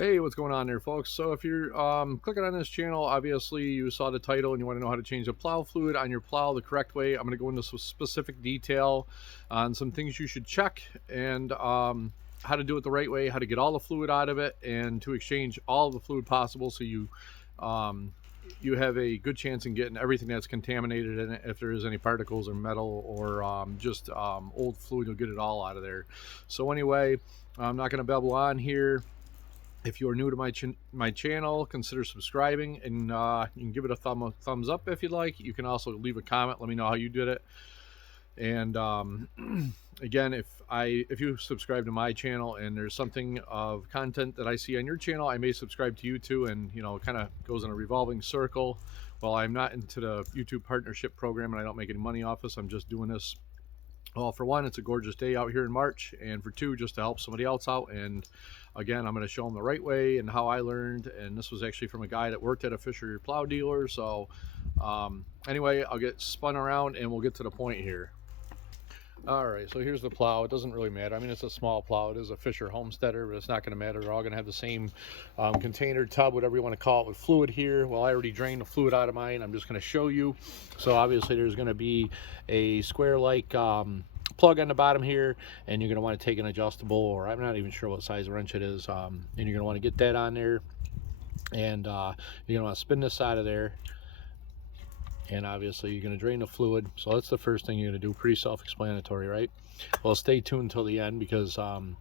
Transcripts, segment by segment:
Hey, what's going on there, folks? So if you're clicking on this channel, obviously you saw the title and you want to know how to change the plow fluid on your plow the correct way. I'm going to go into some specific detail on some things you should check and how to do it the right way, how to get all the fluid out of it, and to exchange all the fluid possible so um, you have a good chance in getting everything that's contaminated in it. If there is any particles or metal or just old fluid, you'll get it all out of there. So anyway, I'm not going to babble on here. If you're new to my channel, consider subscribing, and you can give it a thumbs up if you'd like. You can also leave a comment, let me know how you did it. And again, if you subscribe to my channel and there's something of content that I see on your channel, I may subscribe to you too, and it kind of goes in a revolving circle. Well, I'm not into the YouTube partnership program and I don't make any money off this. I'm just doing this, well, for one, it's a gorgeous day out here in March, and for two, just to help somebody else out. And again, I'm going to show them the right way and how I learned. And this was actually from a guy that worked at a Fisher plow dealer. So anyway, I'll get spun around and we'll get to the point here. All right, so here's the plow. It doesn't really matter. I mean, it's a small plow. It is a Fisher homesteader, but it's not going to matter. They're all going to have the same container, tub, whatever you want to call it, with fluid here. Well, I already drained the fluid out of mine. I'm just going to show you. So obviously there's going to be a square-like plug on the bottom here, and you're going to want to take an adjustable, or I'm not even sure what size wrench it is, and you're going to want to get that on there, and you're going to want to spin this out of there. And obviously you're going to drain the fluid. So that's the first thing you're going to do. Pretty self-explanatory, right? Well, stay tuned until the end, because I'm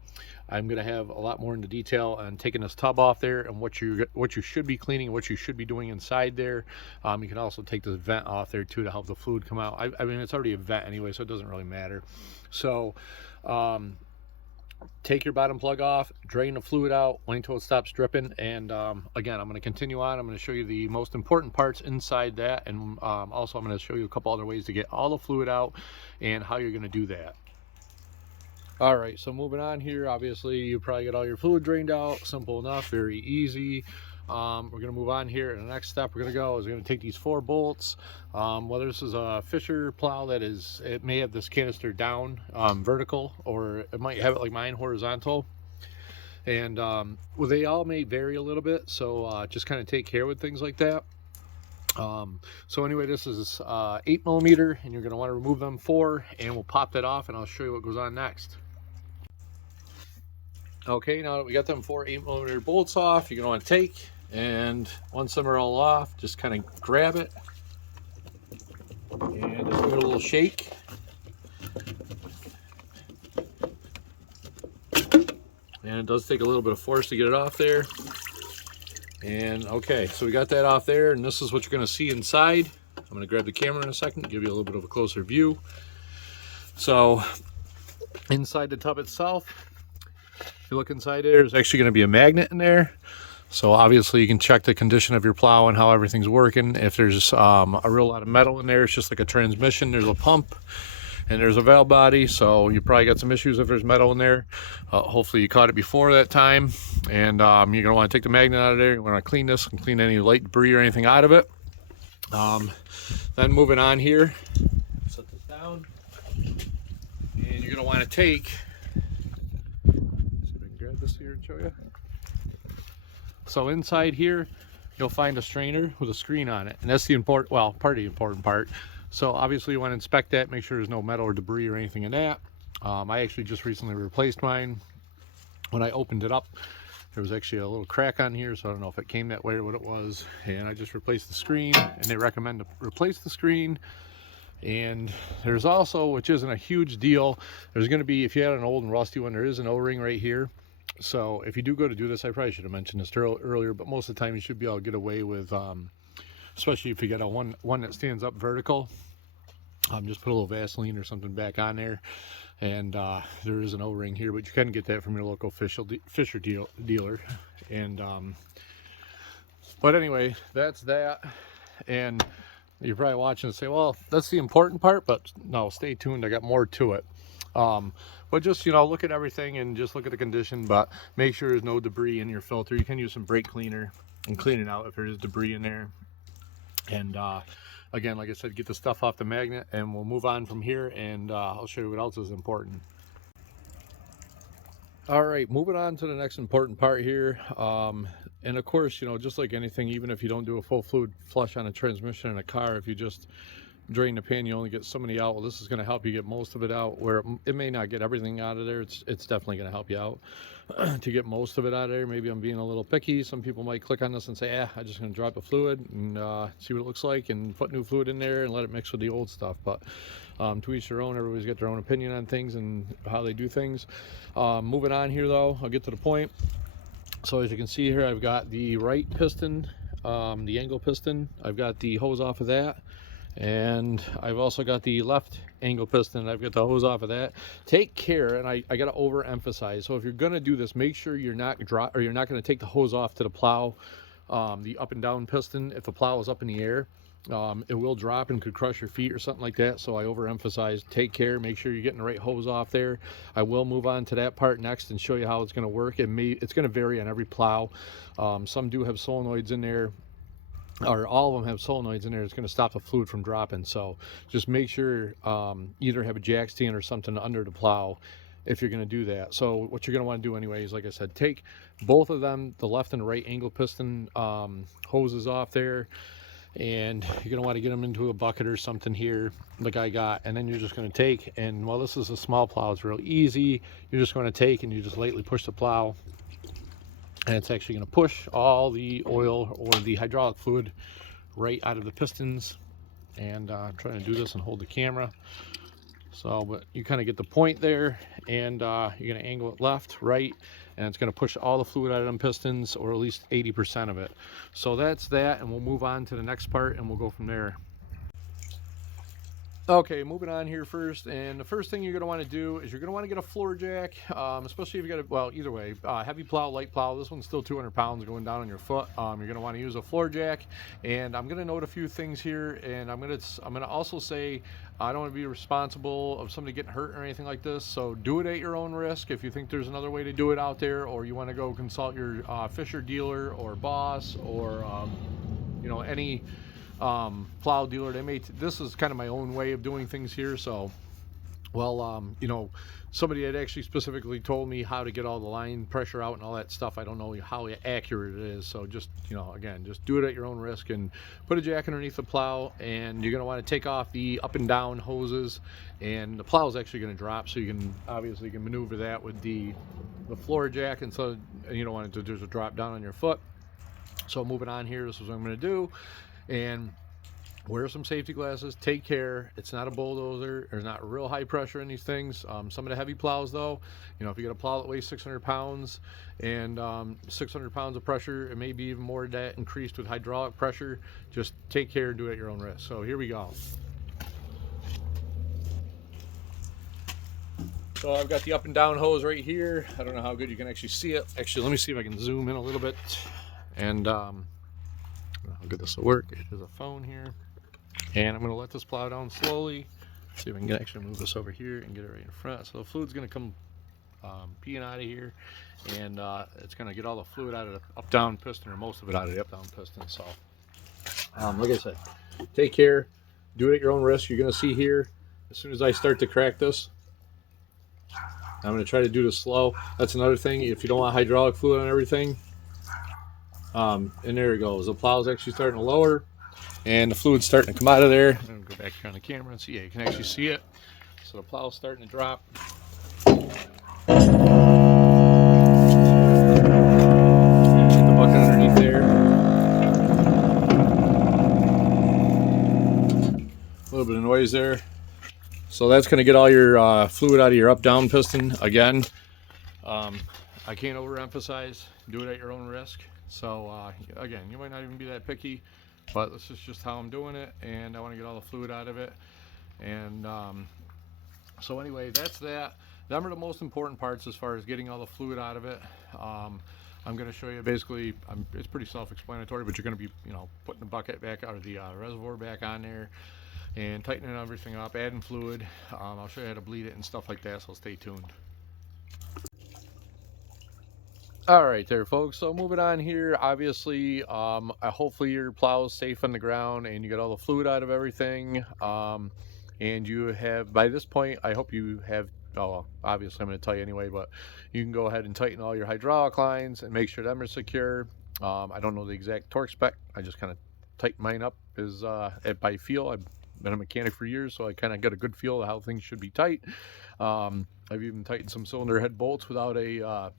going to have a lot more into detail on taking this tub off there and what you should be cleaning, what you should be doing inside there. You can also take this vent off there too to help the fluid come out. I mean, it's already a vent anyway, so it doesn't really matter. So take your bottom plug off, drain the fluid out, wait until it stops dripping, and again, I'm going to continue on. I'm going to show you the most important parts inside that, and also I'm going to show you a couple other ways to get all the fluid out and how you're going to do that. All right, so moving on here, obviously you probably get all your fluid drained out. Simple enough, very easy. We're going to move on here, and the next step we're going to go is we're going to take these 4 bolts. Whether this is a Fisher plow, it may have this canister down vertical, or it might have it like mine, horizontal. And well, they all may vary a little bit, so just kind of take care with things like that. So anyway, this is 8mm, and you're going to want to remove them 4, and we'll pop that off, and I'll show you what goes on next. Okay, now that we got them 4 8mm bolts off, you're going to want to take, and once them are all off, just kind of grab it and just give it a little shake. And it does take a little bit of force to get it off there. And okay, so we got that off there, and this is what you're going to see inside. I'm going to grab the camera in a second, give you a little bit of a closer view. So inside the tub itself, if you look inside there, there's actually going to be a magnet in there. So obviously you can check the condition of your plow and how everything's working. If there's a real lot of metal in there, it's just like a transmission. There's a pump and there's a valve body, so you probably got some issues if there's metal in there. Hopefully you caught it before that time. And you're going to want to take the magnet out of there. You're going to clean this and clean any light debris or anything out of it. Then moving on here, set this down, and you're going to want to take, see if I can grab this here and show you. So inside here, you'll find a strainer with a screen on it, and that's the important, well, part of the important part. So obviously you want to inspect that, make sure there's no metal or debris or anything in that. I actually just recently replaced mine. When I opened it up, there was actually a little crack on here, so I don't know if it came that way or what it was. And I just replaced the screen, and they recommend to replace the screen. And there's also, which isn't a huge deal, there's going to be, if you had an old and rusty one, there is an O-ring right here. So if you do go to do this, I probably should have mentioned this earlier, but most of the time you should be able to get away with, especially if you get a one that stands up vertical. Just put a little Vaseline or something back on there, and there is an O-ring here, but you can get that from your local Fisher dealer. And but anyway, that's that. And you're probably watching and say, well, that's the important part, but no, stay tuned, I got more to it. But just, look at everything and just look at the condition, but make sure there's no debris in your filter. You can use some brake cleaner and clean it out if there is debris in there. And again, like I said, get the stuff off the magnet, and we'll move on from here, and I'll show you what else is important. All right, moving on to the next important part here. And of course, you know, just like anything, even if you don't do a full fluid flush on a transmission in a car, if you just drain the pan, you only get so many out. Well, this is going to help you get most of it out, where it may not get everything out of there. It's definitely going to help you out to get most of it out of there. Maybe I'm being a little picky. Some people might click on this and say, I'm just going to drop the fluid and see what it looks like and put new fluid in there and let it mix with the old stuff. But to each their own. Everybody's got their own opinion on things and how they do things. Moving on here though, I'll get to the point. So as you can see here, I've got the right piston, the angle piston. I've got the hose off of that. And I've also got the left angle piston. I've got the hose off of that. Take care, and I got to overemphasize. So if you're going to do this, make sure you're not going to take the hose off to the plow, the up and down piston. If the plow is up in the air, it will drop and could crush your feet or something like that. So I overemphasize. Take care. Make sure you're getting the right hose off there. I will move on to that part next and show you how it's going to work. It's going to vary on every plow. Some do have solenoids in there, or all of them have solenoids in there. It's going to stop the fluid from dropping. So just make sure either have a jack stand or something under the plow if you're going to do that. So what you're going to want to do anyways, like I said, take both of them, the left and the right angle piston hoses off there, and you're going to want to get them into a bucket or something here like I got, and then you're just going to take, and while this is a small plow, it's real easy. You're just going to take and you just lightly push the plow, and it's actually going to push all the oil or the hydraulic fluid right out of the pistons. And I'm trying to do this and hold the camera, so but you kind of get the point there. And you're going to angle it left, right, and it's going to push all the fluid out of them pistons, or at least 80% of it. So that's that, and we'll move on to the next part and we'll go from there. Okay, moving on here first, and the first thing you're going to want to do is you're going to want to get a floor jack, especially if you got a, well, either way, heavy plow, light plow. This one's still 200 pounds going down on your foot. You're going to want to use a floor jack, and I'm going to note a few things here, and I'm going to also say I don't want to be responsible of somebody getting hurt or anything like this, so do it at your own risk. If you think there's another way to do it out there, or you want to go consult your Fisher dealer or boss, or you know, any plow dealer. This is kind of my own way of doing things here. So, well, you know, somebody had actually specifically told me how to get all the line pressure out and all that stuff. I don't know how accurate it is. So just, you know, again, just do it at your own risk and put a jack underneath the plow, and you're going to want to take off the up and down hoses, and the plow is actually going to drop. So you can obviously maneuver that with the floor jack, and so you don't want it to just drop down on your foot. So moving on here, this is what I'm going to do. And wear some safety glasses. Take care. It's not a bulldozer. There's not real high pressure in these things. Some of the heavy plows though, you know, if you got a plow that weighs 600 pounds and 600 pounds of pressure, it may be even more than that increased with hydraulic pressure. Just take care and do it at your own risk. So here we go. So I've got the up and down hose right here. I don't know how good you can actually see it. Actually, let me see if I can zoom in a little bit. And how good this will work. There's a phone here, and I'm going to let this plow down slowly. See if I can actually move this over here and get it right in front. So the fluid's going to come peeing out of here, and it's going to get all the fluid out of the up-down piston, or most of it out of the up-down piston. So like I said, take care, do it at your own risk. You're going to see here, as soon as I start to crack this, I'm going to try to do this slow. That's another thing. If you don't want hydraulic fluid on everything, and there it goes. The plow's actually starting to lower, and the fluid's starting to come out of there. I'm going to go back here on the camera and see. Yeah, you can actually see it. So the plow's starting to drop. Get the bucket underneath there. A little bit of noise there. So that's going to get all your fluid out of your up-down piston. Again, I can't overemphasize, do it at your own risk. So again, you might not even be that picky, but this is just how I'm doing it, and I want to get all the fluid out of it. And so anyway, that's that. Them are the most important parts as far as getting all the fluid out of it. I'm going to show you basically, it's pretty self-explanatory, but you're going to be, you know, putting the bucket back out of the reservoir back on there and tightening everything up, adding fluid. I'll show you how to bleed it and stuff like that, so stay tuned. All right there, folks, so moving on here, obviously hopefully your plow is safe on the ground and you get all the fluid out of everything, and you have, by this point, I hope you have oh, obviously I'm going to tell you anyway, but you can go ahead and tighten all your hydraulic lines and make sure them are secure. I don't know the exact torque spec. I just kind of tighten mine up as by feel. I've been a mechanic for years, so I kind of got a good feel of how things should be tight. I've even tightened some cylinder head bolts without a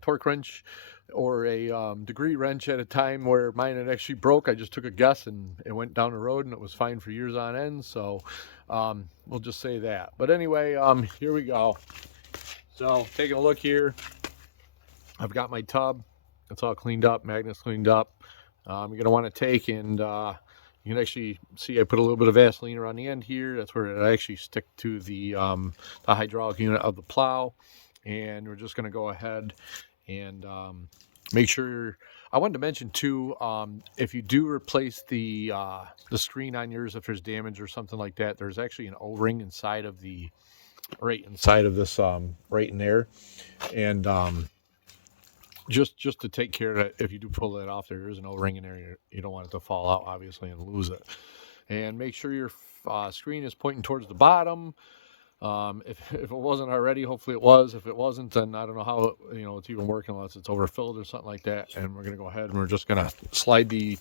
torque wrench or a degree wrench at a time where mine had actually broke. I just took a guess and it went down the road and it was fine for years on end. So we'll just say that. But anyway, here we go. So taking a look here, I've got my tub. It's all cleaned up, magnets cleaned up. You're going to want to take and you can actually see I put a little bit of Vaseline around the end here. That's where it actually stick to the hydraulic unit of the plow. And we're just going to go ahead and make sure. I wanted to mention too, if you do replace the screen on yours, if there's damage or something like that, there's actually an O-ring inside of the right inside of this right in there, and just to take care of that, if you do pull that off, there is an O-ring in there. You don't want it to fall out, obviously, and lose it. And make sure your screen is pointing towards the bottom. If it wasn't already, hopefully it was. If it wasn't, then I don't know how it's even working unless it's overfilled or something like that. And we're gonna go ahead and we're just gonna slide the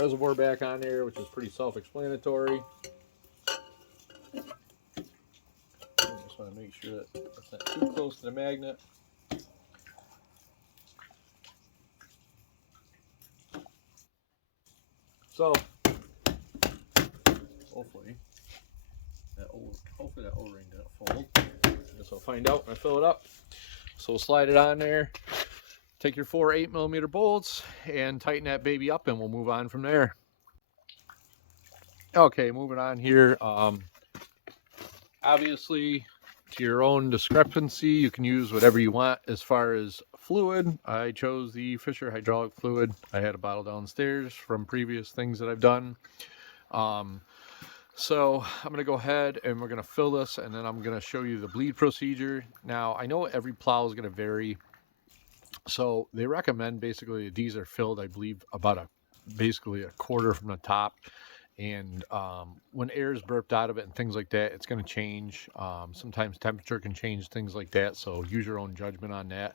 reservoir back on there, which is pretty self-explanatory. I just want to make sure that it's not too close to the magnet. So hopefully that O-ring didn't fold. I guess I'll find out when I fill it up. So we'll slide it on there. Take your 4 8mm bolts and tighten that baby up, and we'll move on from there. Okay, moving on here. Obviously, to your own discrepancy, you can use whatever you want as far as fluid. I chose the Fisher hydraulic fluid. I had a bottle downstairs from previous things that I've done. So I'm going to go ahead and we're going to fill this, and then I'm going to show you the bleed procedure. Now, I know every plow is going to vary. So they recommend basically these are filled, I believe, about basically a quarter from the top. And when air is burped out of it and things like that, it's going to change. Sometimes temperature can change things like that. So use your own judgment on that.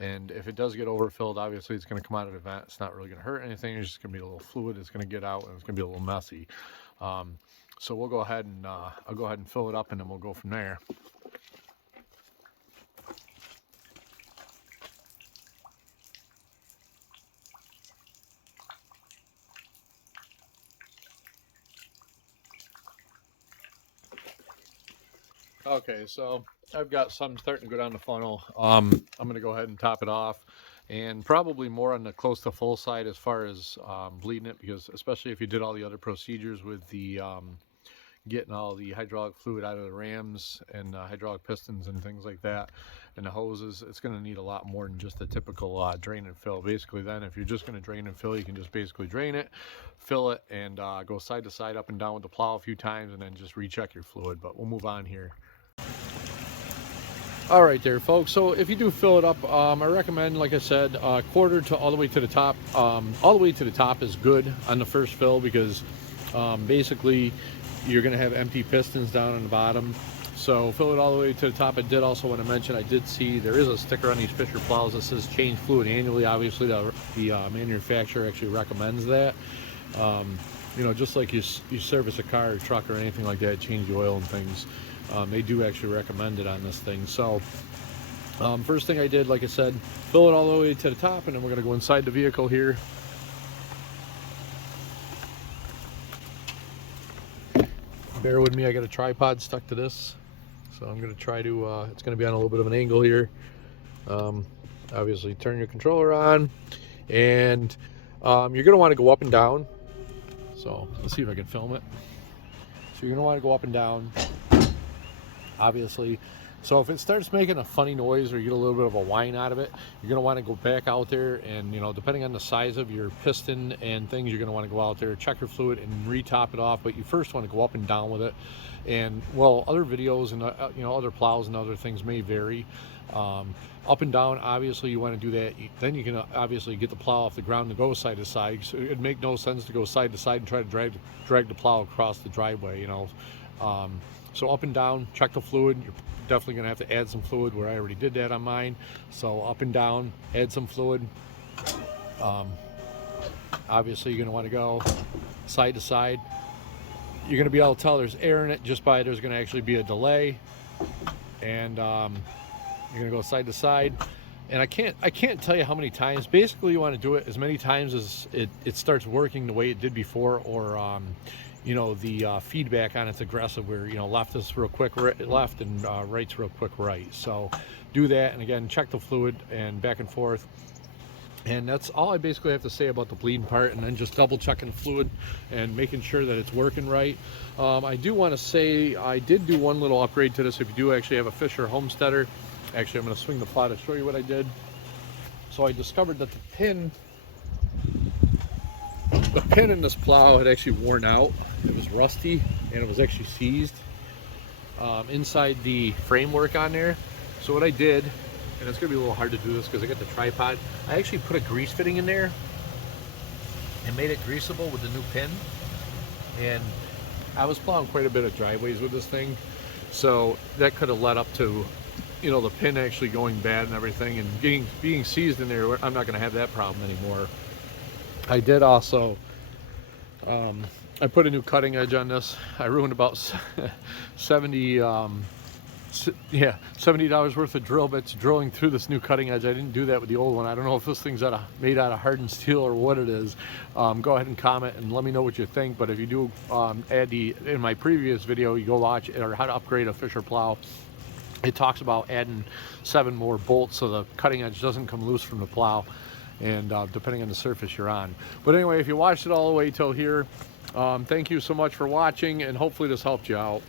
And if it does get overfilled, obviously it's going to come out of the vent. It's not really going to hurt anything. It's just going to be a little fluid. It's going to get out and it's going to be a little messy. So we'll go ahead and I'll go ahead and fill it up, and then we'll go from there. Okay, so I've got some starting to go down the funnel. I'm going to go ahead and top it off, and probably more on the close to full side as far as bleeding it, because especially if you did all the other procedures with the getting all the hydraulic fluid out of the rams and hydraulic pistons and things like that and the hoses, it's going to need a lot more than just a typical drain and fill. Basically then, if you're just going to drain and fill, you can just basically drain it, fill it, and go side to side, up and down with the plow a few times, and then just recheck your fluid. But we'll move on here. All right there, folks. So if you do fill it up, I recommend, like I said, quarter to all the way to the top. All the way to the top is good on the first fill, because basically you're going to have empty pistons down on the bottom. So fill it all the way to the top. I did also want to mention, I did see there is a sticker on these Fisher plows that says change fluid annually. Obviously the manufacturer actually recommends that. Just like you service a car or truck or anything like that, change the oil and things. They do actually recommend it on this thing. So first thing I did, like I said, fill it all the way to the top, and then we're going to go inside the vehicle here. Bear with me, I got a tripod stuck to this, so I'm going to try to, it's going to be on a little bit of an angle here. Obviously turn your controller on, and you're going to want to go up and down. So let's see if I can film it. So you're going to want to go up and down, obviously. So if it starts making a funny noise or you get a little bit of a whine out of it, you're going to want to go back out there, and depending on the size of your piston and things, you're going to want to go out there, check your fluid, and re-top it off. But you first want to go up and down with it. And well, other videos and other plows and other things may vary. Up and down, obviously you want to do that. Then you can obviously get the plow off the ground and go side to side. So it'd make no sense to go side to side and try to drag the plow across the driveway. So up and down, check the fluid. You're definitely gonna have to add some fluid where I already did that on mine. So up and down, add some fluid. Obviously you're gonna wanna go side to side. You're gonna be able to tell there's air in it just by there's gonna actually be a delay. And you're gonna go side to side. And I can't tell you how many times. Basically you wanna do it as many times as it starts working the way it did before, or you know, the feedback on it's aggressive, where, you know, left is real quick left and right's real quick right. So do that, and again, check the fluid and back and forth. And that's all I basically have to say about the bleeding part, and then just double checking the fluid and making sure that it's working right. I do want to say I did do one little upgrade to this. If you do actually have a Fisher homesteader, actually I'm going to swing the plow to show you what I did. So I discovered that the pin in this plow had actually worn out. It was rusty and it was actually seized inside the framework on there. So what I did, and it's gonna be a little hard to do this because I got the tripod, I actually put a grease fitting in there and made it greasable with the new pin. And I was plowing quite a bit of driveways with this thing, so that could have led up to, you know, the pin actually going bad and everything, and being seized in there. I'm not gonna have that problem anymore. I did also, I put a new cutting edge on this. I ruined about $70 worth of drill bits drilling through this new cutting edge. I didn't do that with the old one. I don't know if this thing's made out of hardened steel or what it is. Go ahead and comment and let me know what you think. But if you do in my previous video, you go watch it, or how to upgrade a Fisher plow. It talks about adding 7 more bolts so the cutting edge doesn't come loose from the plow, and depending on the surface you're on. But anyway, if you watched it all the way till here, thank you so much for watching, and hopefully this helped you out.